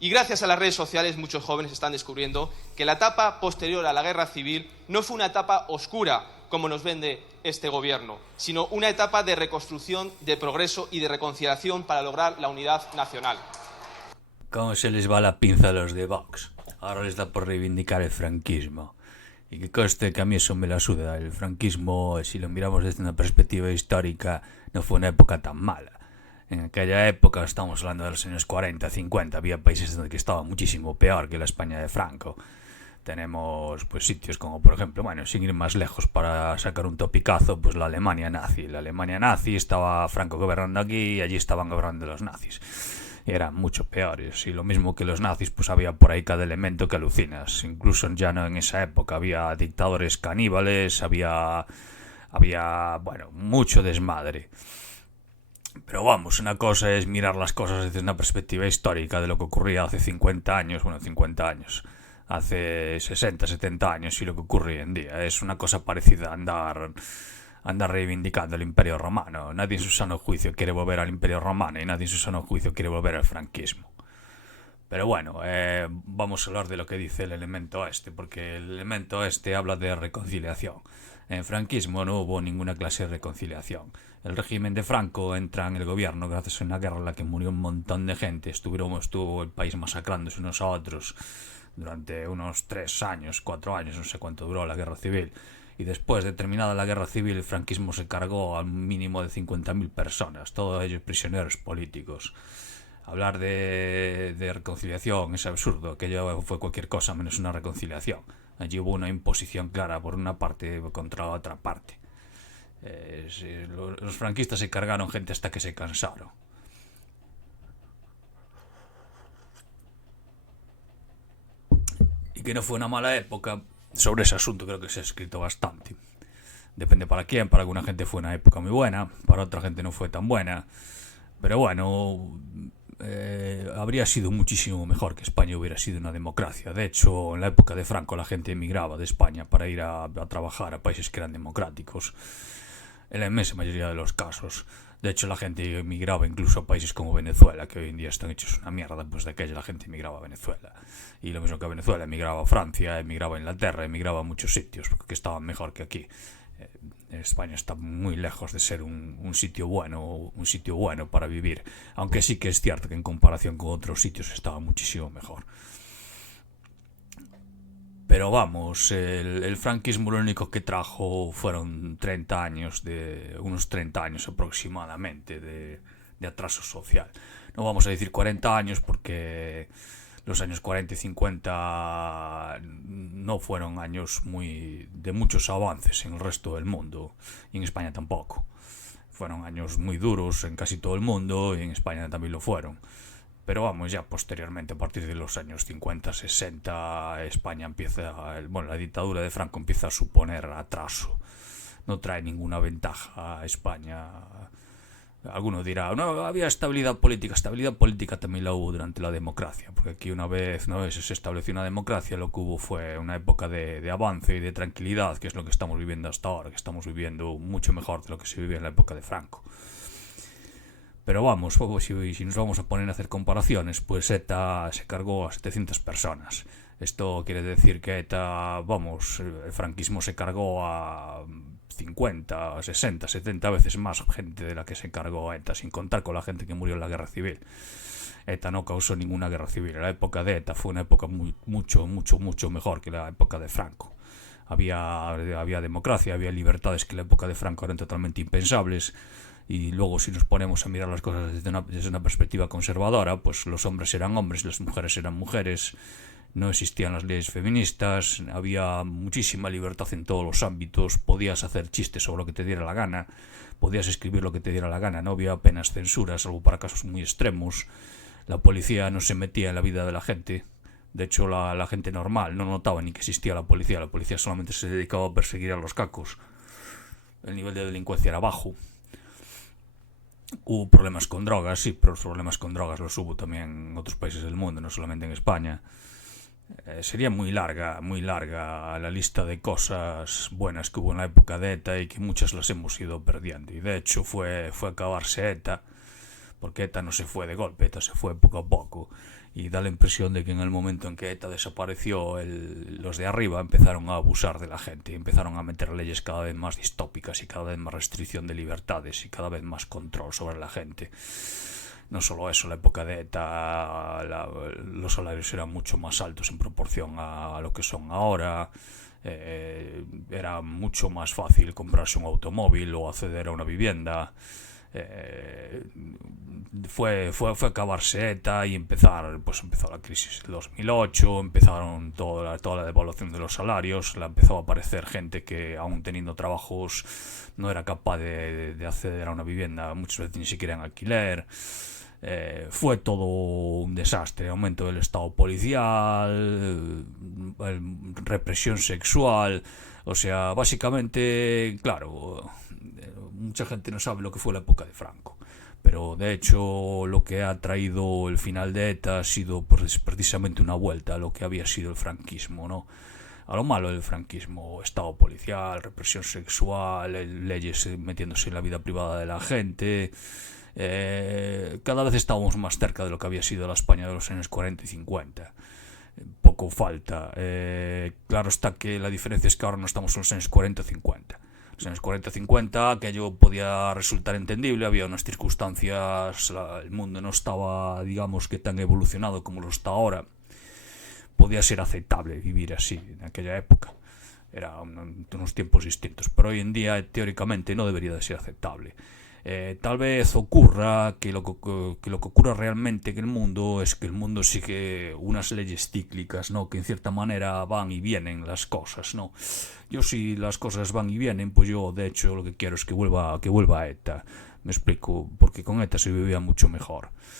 Y gracias a las redes sociales muchos jóvenes están descubriendo que la etapa posterior a la guerra civil no fue una etapa oscura, como nos vende este gobierno, sino una etapa de reconstrucción, de progreso y de reconciliación para lograr la unidad nacional. ¿Cómo se les va la pinza a los de Vox? Ahora les da por reivindicar el franquismo. Y que conste que a mí eso me la suda. El franquismo, si lo miramos desde una perspectiva histórica, no fue una época tan mala. En aquella época, estamos hablando de los años 40, 50, había países donde estaba muchísimo peor que la España de Franco. Tenemos pues sitios como, por ejemplo, bueno, sin ir más lejos para sacar un topicazo, pues la Alemania nazi. La Alemania nazi estaba Franco gobernando aquí y allí estaban gobernando los nazis. Y eran mucho peores. Y lo mismo que los nazis, pues había por ahí cada elemento que alucinas. Incluso ya no en esa época había dictadores caníbales, había bueno, mucho desmadre. Pero vamos, una cosa es mirar las cosas desde una perspectiva histórica de lo que ocurría hace 50 años, bueno, 50 años, hace 60, 70 años y lo que ocurre hoy en día. Es una cosa parecida a andar reivindicando el Imperio Romano. Nadie en su sano juicio quiere volver al Imperio Romano y nadie en su sano juicio quiere volver al franquismo. Pero bueno, vamos a hablar de lo que dice el elemento este, porque el elemento este habla de reconciliación. En franquismo no hubo ninguna clase de reconciliación. El régimen de Franco entra en el gobierno gracias a una guerra en la que murió un montón de gente. Estuvo el país masacrándose unos a otros durante unos 3 años, 4 años, no sé cuánto duró la guerra civil. Y después de terminada la guerra civil, el franquismo se cargó al mínimo de 50.000 personas, todos ellos prisioneros políticos. Hablar de reconciliación es absurdo, aquello fue cualquier cosa menos una reconciliación. Allí hubo una imposición clara por una parte contra la otra parte. Los franquistas se cargaron gente hasta que se cansaron. Y que no fue una mala época, sobre ese asunto creo que se ha escrito bastante. Depende para quién, para alguna gente fue una época muy buena, para otra gente no fue tan buena. Pero bueno, habría sido muchísimo mejor que España hubiera sido una democracia. De hecho, en la época de Franco la gente emigraba de España para ir a trabajar a países que eran democráticos. En la inmensa mayoría de los casos. De hecho, la gente emigraba incluso a países como Venezuela, que hoy en día están hechos una mierda. Pues de aquella la gente emigraba a Venezuela. Y lo mismo que a Venezuela, emigraba a Francia, emigraba a Inglaterra, emigraba a muchos sitios, porque estaban mejor que aquí. España está muy lejos de ser un sitio bueno para vivir, aunque sí que es cierto que en comparación con otros sitios estaba muchísimo mejor. Pero vamos, el franquismo lo único que trajo fueron unos 30 años aproximadamente de atraso social. No vamos a decir 40 años porque los años 40 y 50 no fueron años de muchos avances en el resto del mundo, y en España tampoco. Fueron años muy duros en casi todo el mundo y en España también lo fueron. Pero vamos, ya posteriormente, a partir de los años 50, 60, España la dictadura de Franco empieza a suponer atraso. No trae ninguna ventaja a España. Alguno dirá, no, había estabilidad política también la hubo durante la democracia, porque aquí una vez se estableció una democracia, lo que hubo fue una época de avance y de tranquilidad, que es lo que estamos viviendo hasta ahora, que estamos viviendo mucho mejor de lo que se vivía en la época de Franco. Pero vamos, si nos vamos a poner a hacer comparaciones, pues ETA se cargó a 700 personas. Esto quiere decir que ETA, el franquismo se cargó a 50, 60, 70 veces más gente de la que se cargó ETA, sin contar con la gente que murió en la guerra civil. ETA no causó ninguna guerra civil. La época de ETA fue una época mucho mejor que la época de Franco. Había democracia, había libertades que en la época de Franco eran totalmente impensables. Y luego, si nos ponemos a mirar las cosas desde una perspectiva conservadora, pues los hombres eran hombres, las mujeres eran mujeres, no existían las leyes feministas, había muchísima libertad en todos los ámbitos, podías hacer chistes sobre lo que te diera la gana, podías escribir lo que te diera la gana, no había apenas censura, salvo para casos muy extremos. La policía no se metía en la vida de la gente. De hecho, la gente normal no notaba ni que existía la policía solamente se dedicaba a perseguir a los cacos. El nivel de delincuencia era bajo. Hubo problemas con drogas, sí, pero los problemas con drogas los hubo también en otros países del mundo, no solamente en España. Sería muy larga la lista de cosas buenas que hubo en la época de ETA y que muchas las hemos ido perdiendo. Y de hecho fue acabarse ETA, porque ETA no se fue de golpe, ETA se fue poco a poco. y da la impresión de que en el momento en que ETA desapareció, los de arriba empezaron a abusar de la gente, empezaron a meter leyes cada vez más distópicas y cada vez más restricción de libertades y cada vez más control sobre la gente. No solo eso, en la época de ETA los salarios eran mucho más altos en proporción a lo que son ahora. Era mucho más fácil comprarse un automóvil o acceder a una vivienda. Fue acabarse ETA y empezó la crisis del 2008, empezaron toda la devaluación de los salarios, empezó a aparecer gente que aún teniendo trabajos no era capaz de acceder a una vivienda, muchas veces ni siquiera en alquiler. Fue todo un desastre, aumento del estado policial, represión sexual, o sea, básicamente, claro, mucha gente no sabe lo que fue la época de Franco, pero de hecho lo que ha traído el final de ETA ha sido pues, precisamente una vuelta a lo que había sido el franquismo, ¿no? A lo malo del franquismo, estado policial, represión sexual, leyes metiéndose en la vida privada de la gente. Cada vez estábamos más cerca de lo que había sido la España de los años 40 y 50. Poco falta. Claro está que la diferencia es que ahora no estamos en los años 40 o 50. Los años 40-50 aquello podía resultar entendible, había unas circunstancias, el mundo no estaba, digamos que tan evolucionado como lo está ahora. Podía ser aceptable vivir así en aquella época. Eran unos tiempos distintos, pero hoy en día teóricamente no debería de ser aceptable. Tal vez ocurra que lo que ocurra realmente en el mundo es que el mundo sigue unas leyes cíclicas, ¿no? Que en cierta manera van y vienen las cosas, ¿no? Yo si las cosas van y vienen, pues yo de hecho lo que quiero es que vuelva ETA. Me explico, porque con ETA se vivía mucho mejor.